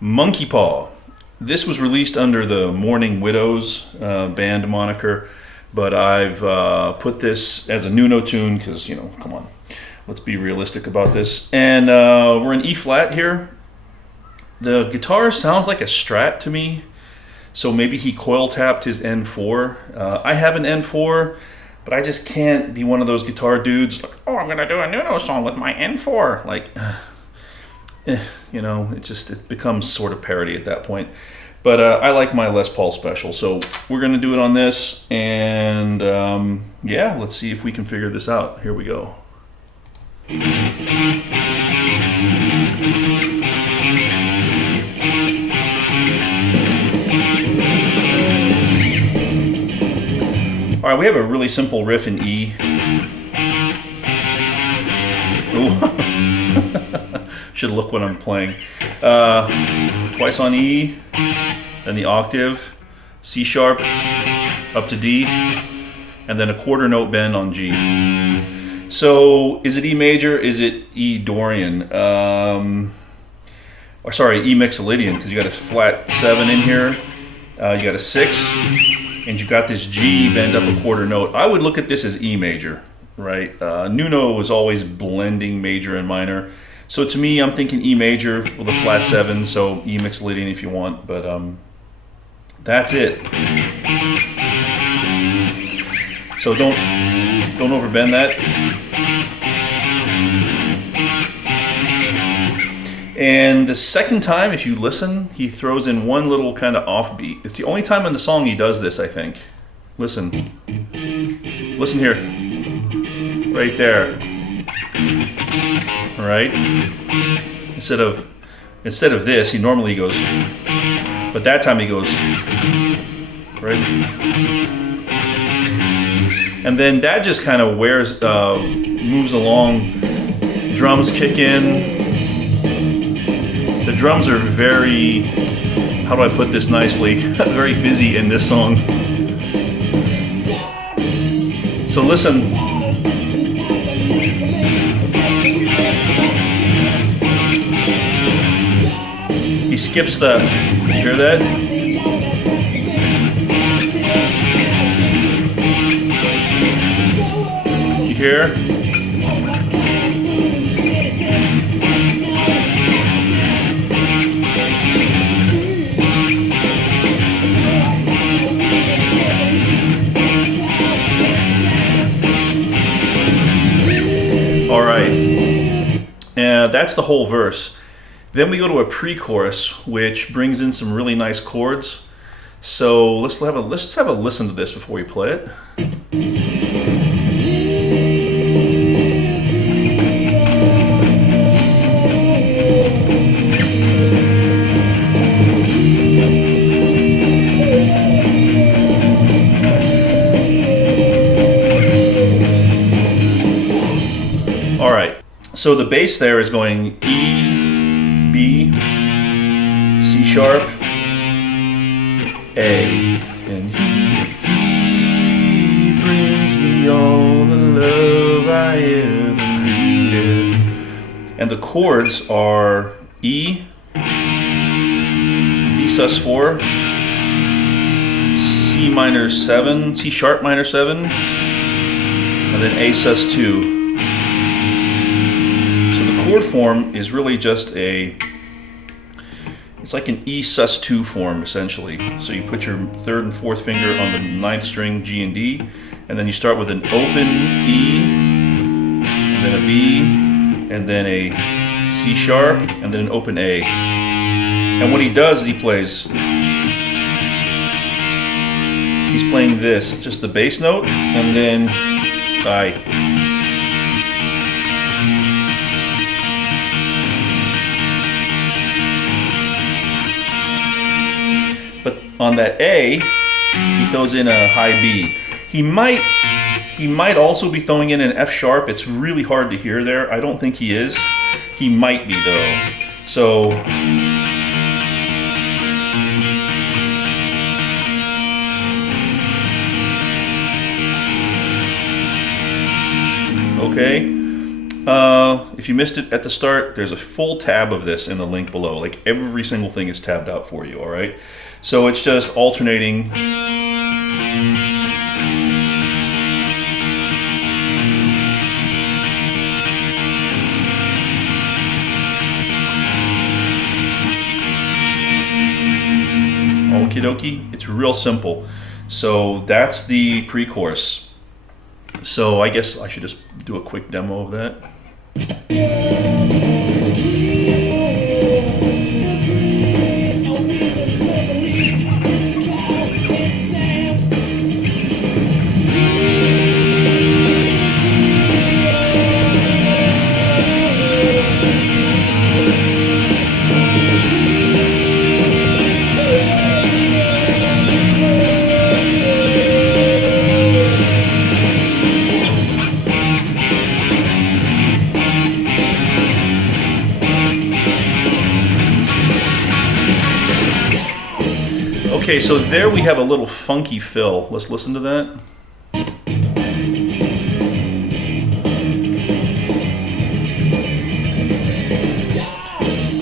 Monkey Paw. This was released under the Mourning Widows band moniker, but I've put this as a Nuno tune because, you know, come on, let's be realistic about this. And we're in E flat here. The guitar sounds like a Strat to me, so maybe he coil tapped his N4. I have an N4, but I just can't be one of those guitar dudes like, oh, I'm gonna do a Nuno song with my N4. Like, you know, it becomes sort of parody at that point. But I like my Les Paul Special, so we're gonna do it on this, and yeah, let's see if we can figure this out. Here we go. All right, we have a really simple riff in E. Should look what I'm playing. Twice on E, then the octave, C sharp, up to D, and then a quarter note bend on G. So is it E major? Is it E Dorian? Or sorry, E Mixolydian, because you got a flat 7 in here. You got a 6, and you've got this G bend up a quarter note. I would look at this as E major, right? Nuno was always blending major and minor. So to me, I'm thinking E major with a flat 7, so E Mixolydian if you want, but that's it. So don't overbend that. And the second time, if you listen, he throws in one little kind of offbeat. It's the only time in the song he does this, I think. Listen. Listen here. Right there. Right? Instead of this, he normally goes, but that time he goes, right? And then that just kind of moves along. Drums kick in. The drums are very, how do I put this nicely? Very busy in this song. So listen. He skips the, you hear that? You hear? All right, and that's the whole verse. Then we go to a pre-chorus, which brings in some really nice chords. So let's just have a listen to this before we play it. All right, so the bass there is going E, B, C sharp, A, and he brings me all the love I ever needed. And the chords are E, B sus4, C minor 7, C sharp minor 7, and then A sus2. Chord form is really just it's like an E sus2 form essentially. So you put your third and fourth finger on the ninth string G and D, and then you start with an open E, and then a B, and then a C sharp, and then an open A. And what he does is he's playing this, just the bass note, and then I. But on that A, he throws in a high B. He might also be throwing in an F sharp. It's really hard to hear there. I don't think he is. He might be though. So okay. If you missed it at the start, there's a full tab of this in the link below. Like every single thing is tabbed out for you, all right? So it's just alternating. Okie dokie, it's real simple. So that's the pre-chorus. So I guess I should just do a quick demo of that. Okay, so there we have a little funky fill. Let's listen to that.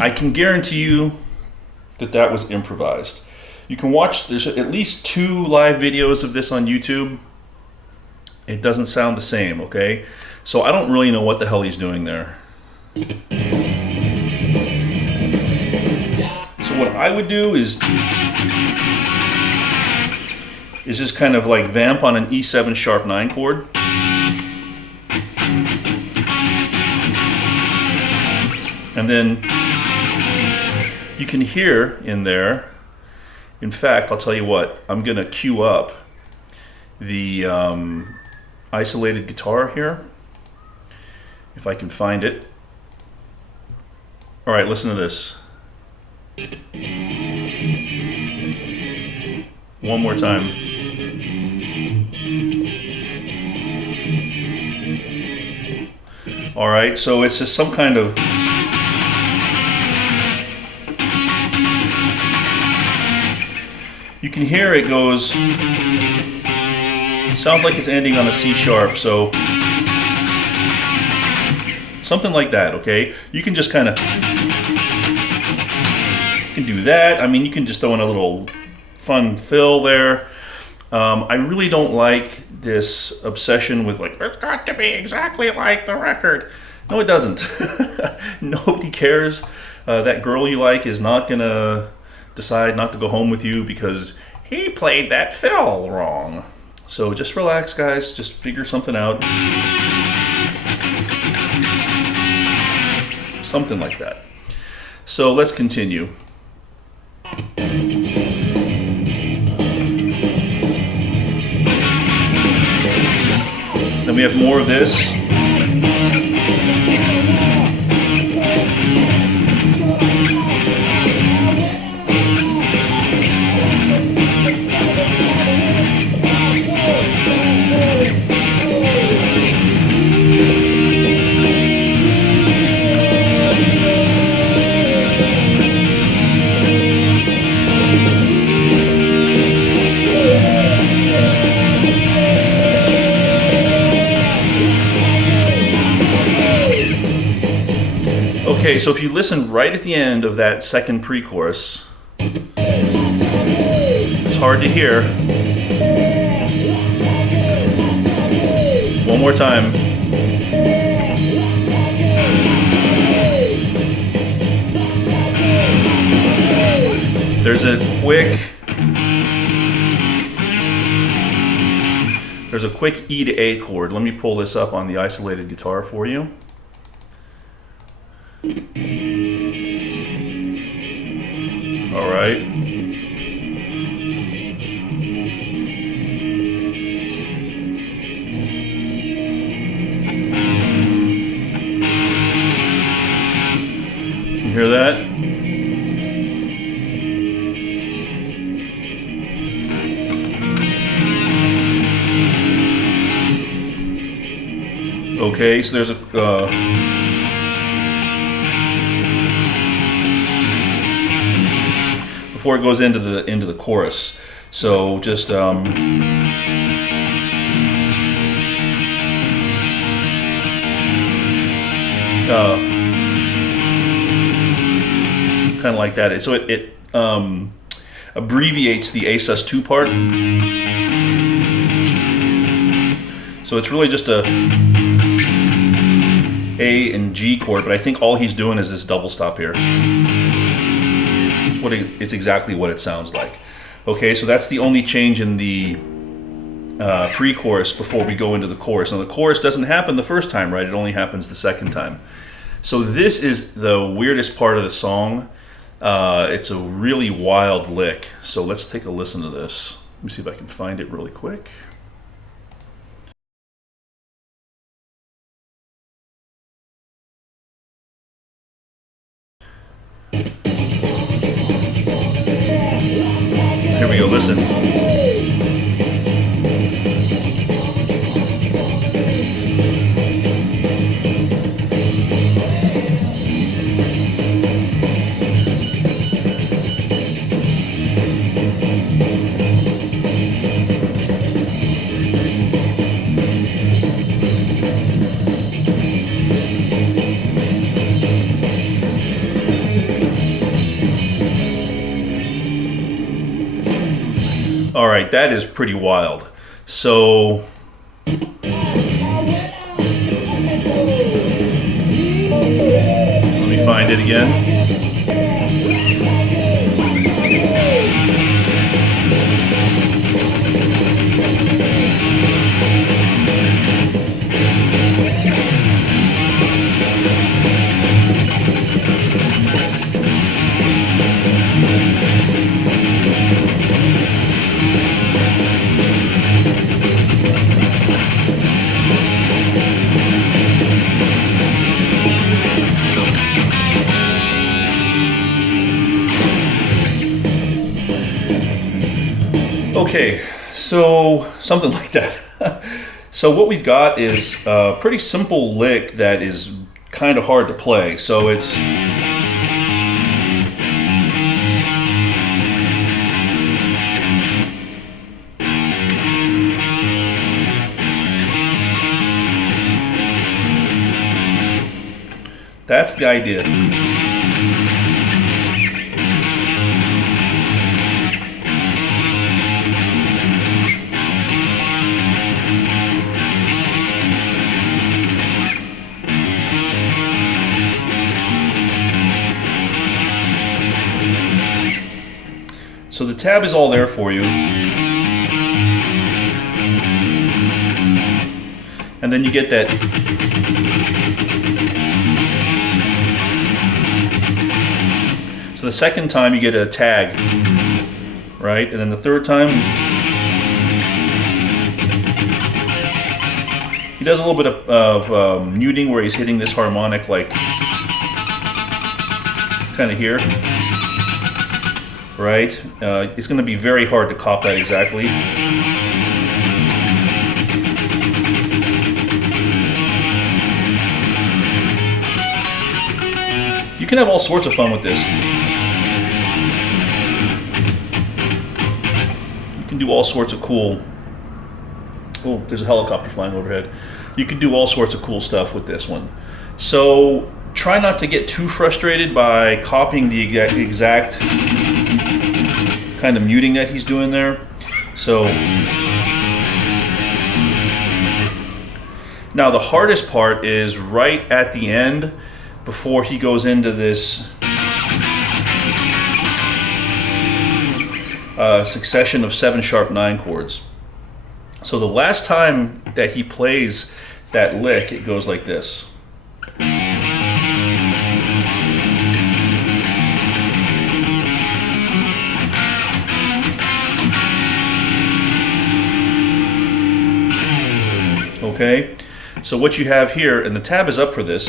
I can guarantee you that that was improvised. You can watch, there's at least 2 live videos of this on YouTube. It doesn't sound the same, okay? So I don't really know what the hell he's doing there. So what I would do is just kind of like vamp on an E7 sharp 9 chord. And then you can hear in there, in fact, I'll tell you what, I'm gonna cue up the isolated guitar here, if I can find it. All right, listen to this. One more time. All right, so it's just some kind of you can hear it goes, it sounds like it's ending on a C sharp, so something like that, okay? You can just kind of, you can do that. I mean, you can just throw in a little fun fill there. I really don't like this obsession with like, it's got to be exactly like the record. No, it doesn't. Nobody cares. That girl you like is not gonna decide not to go home with you because he played that fill wrong. So just relax, guys. Just figure something out. Something like that. So let's continue. Then we have more of this. Okay, so if you listen right at the end of that second pre-chorus, it's hard to hear. One more time. There's a quick E to A chord. Let me pull this up on the isolated guitar for you. All right. You hear that? Okay, so there's a before it goes into the chorus. So just kind of like that. So it abbreviates the A sus2 part. So it's really just a A and G chord, but I think all he's doing is this double stop here. It's exactly what it sounds like. Okay, so that's the only change in the pre-chorus before we go into the chorus. Now the chorus doesn't happen the first time, right? It only happens the second time. So this is the weirdest part of the song. It's a really wild lick. So let's take a listen to this. Let me see if I can find it really quick. Here we go, listen. All right, that is pretty wild. So let me find it again. Okay, so something like that. So what we've got is a pretty simple lick that is kind of hard to play. So it's that's the idea. So the tab is all there for you. And then you get that so the second time you get a tag, right? And then the third time he does a little bit of muting where he's hitting this harmonic like kind of here. Right? It's going to be very hard to cop that exactly. You can have all sorts of fun with this. You can do all sorts of cool... Oh, there's a helicopter flying overhead. You can do all sorts of cool stuff with this one. So try not to get too frustrated by copying the exact kind of muting that he's doing there. So now the hardest part is right at the end before he goes into this succession of 7 sharp 9 chords. So the last time that he plays that lick, it goes like this. Okay, so what you have here, and the tab is up for this.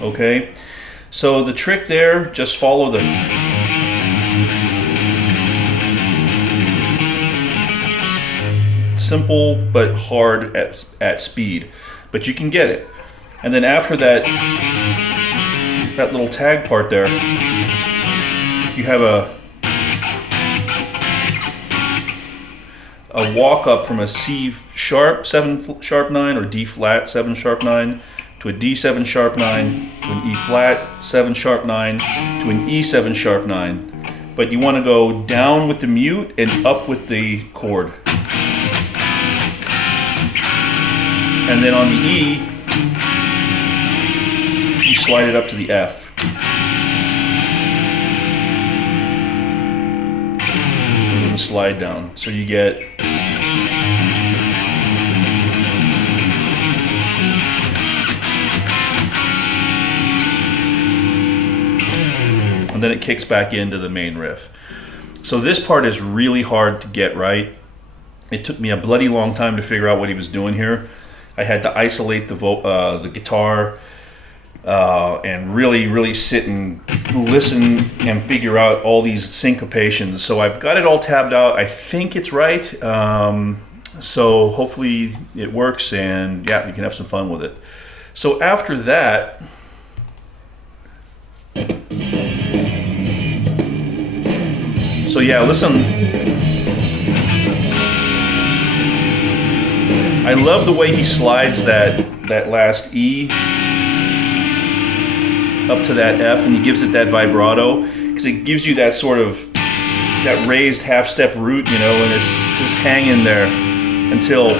Okay, so the trick there, just follow the simple but hard at speed, but you can get it. And then after that, that little tag part there, you have a walk up from a C sharp 7 sharp 9 or D flat 7 sharp 9 to a D7 sharp 9 to an E flat 7 sharp 9 to an E7 sharp 9. But you want to go down with the mute and up with the chord. And then on the E, you slide it up to the F. And then slide down. So you get and then it kicks back into the main riff. So this part is really hard to get right. It took me a bloody long time to figure out what he was doing here. I had to isolate the guitar and really sit and listen and figure out all these syncopations. So I've got it all tabbed out. I think it's right. So hopefully it works, and yeah, you can have some fun with it. So after that, so yeah, listen. I love the way he slides that last E up to that F, and he gives it that vibrato, because it gives you that sort of that raised half-step root, you know, and it's just hanging there until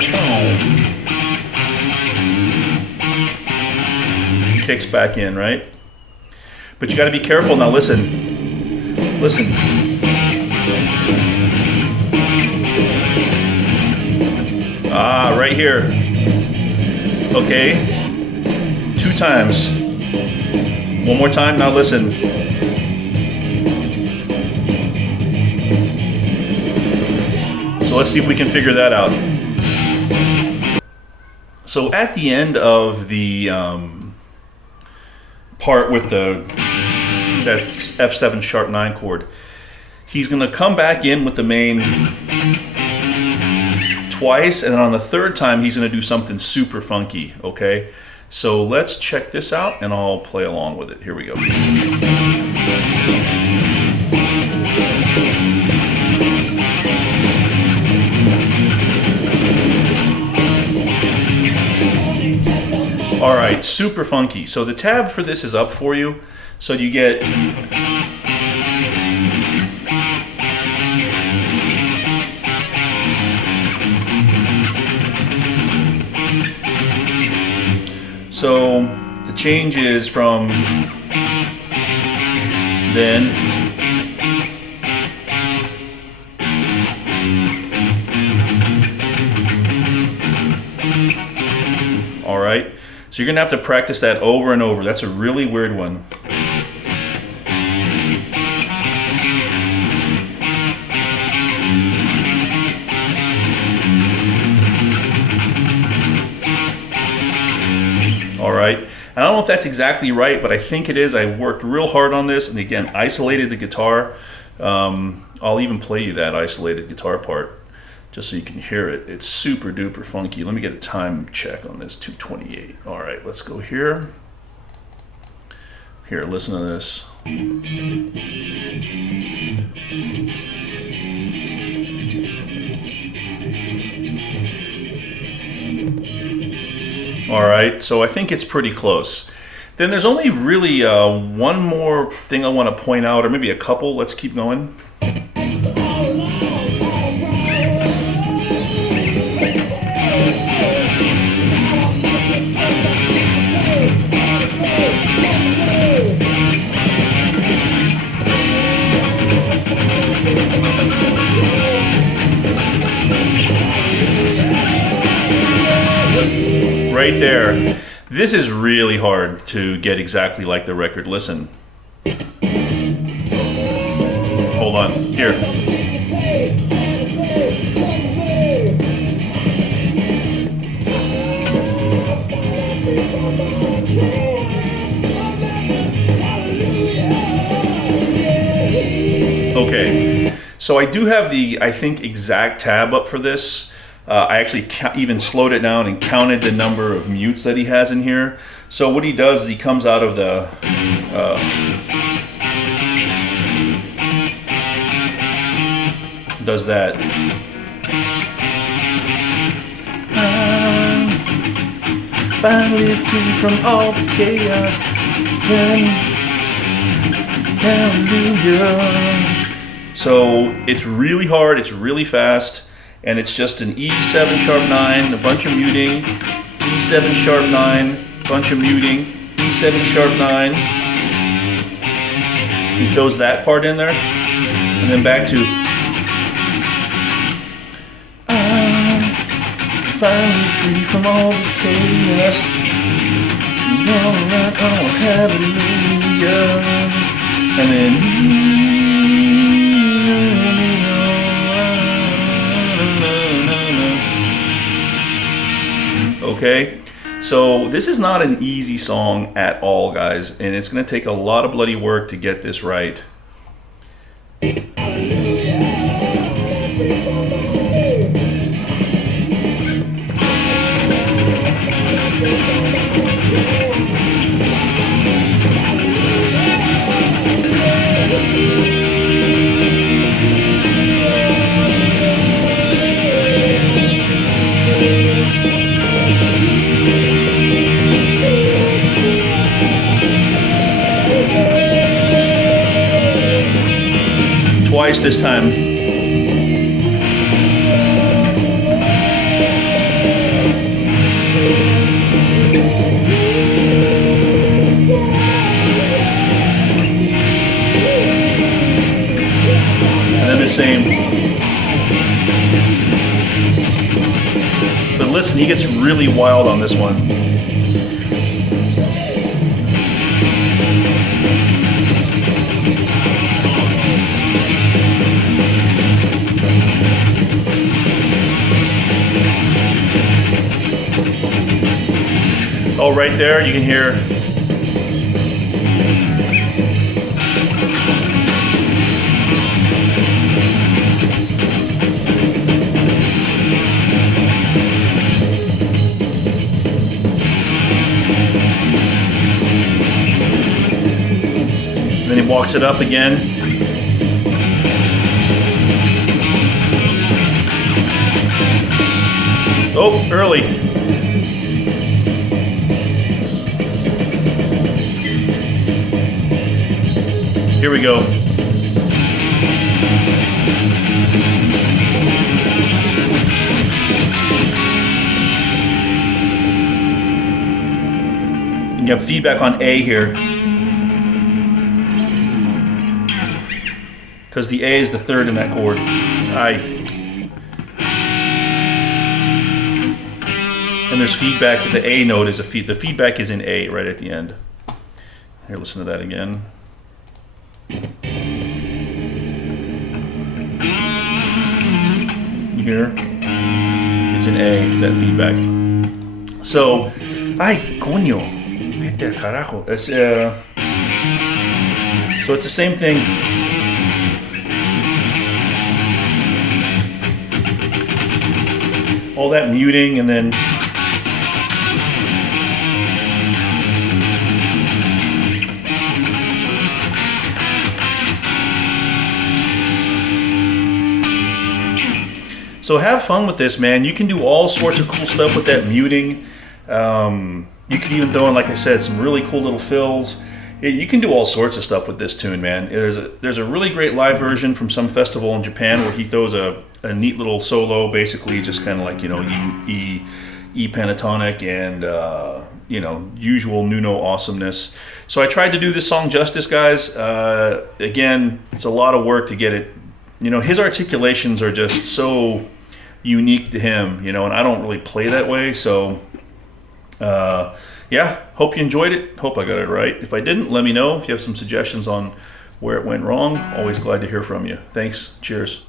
kicks back in, right? But you got to be careful now. Listen. Ah, right here. Okay. 2 times. One more time, now listen. So let's see if we can figure that out. So at the end of the part with that F7 sharp 9 chord, he's gonna come back in with the main twice, and then on the 3rd time he's going to do something super funky. Okay, so let's check this out and I'll play along with it. Here we go. All right, super funky. So the tab for this is up for you, so you get so the change is from then all right, so you're gonna have to practice that over and over. That's a really weird one. All right, I don't know if that's exactly right, but I think it is. I worked real hard on this, and again, isolated the guitar. I'll even play you that isolated guitar part just so you can hear it. It's super duper funky. Let me get a time check on this, 2:28. All right, let's go here. Here, listen to this. All right, so I think it's pretty close. Then there's only really one more thing I want to point out, or maybe a couple. Let's keep going. Right there. This is really hard to get exactly like the record. Listen. Hold on. Here. Okay. So I do have the, I think, exact tab up for this. I actually even slowed it down and counted the number of mutes that he has in here. So what he does is he comes out of the does that. I'm finally free from all the chaos. Hallelujah. So it's really hard, it's really fast, and it's just an E7 sharp 9, a bunch of muting, E7 sharp 9, bunch of muting, E7 sharp 9. He throws that part in there, and then back to finally free from all the chaos. Oh, hallelujah. And then okay, so this is not an easy song at all, guys, and it's going to take a lot of bloody work to get this right. Twice this time. And then the same. But listen, he gets really wild on this one. Oh, right there, you can hear. Then he walks it up again. Oh, early. Here we go. You have feedback on A here, because the A is the third in that chord. And there's feedback. The A note is the feedback is in A right at the end. Here, listen to that again. Here, it's an A, that feedback. So, ay, coño, vete al carajo. So it's the same thing. All that muting and then so have fun with this, man. You can do all sorts of cool stuff with that muting. You can even throw in, like I said, some really cool little fills. You can do all sorts of stuff with this tune, man. There's a really great live version from some festival in Japan where he throws a neat little solo, basically just kind of like, you know, E pentatonic and, you know, usual Nuno awesomeness. So I tried to do this song justice, guys. Again, it's a lot of work to get it. You know, his articulations are just so unique to him, you know, and I don't really play that way. So, yeah, hope you enjoyed it. Hope I got it right. If I didn't, let me know. If you have some suggestions on where it went wrong, always glad to hear from you. Thanks. Cheers.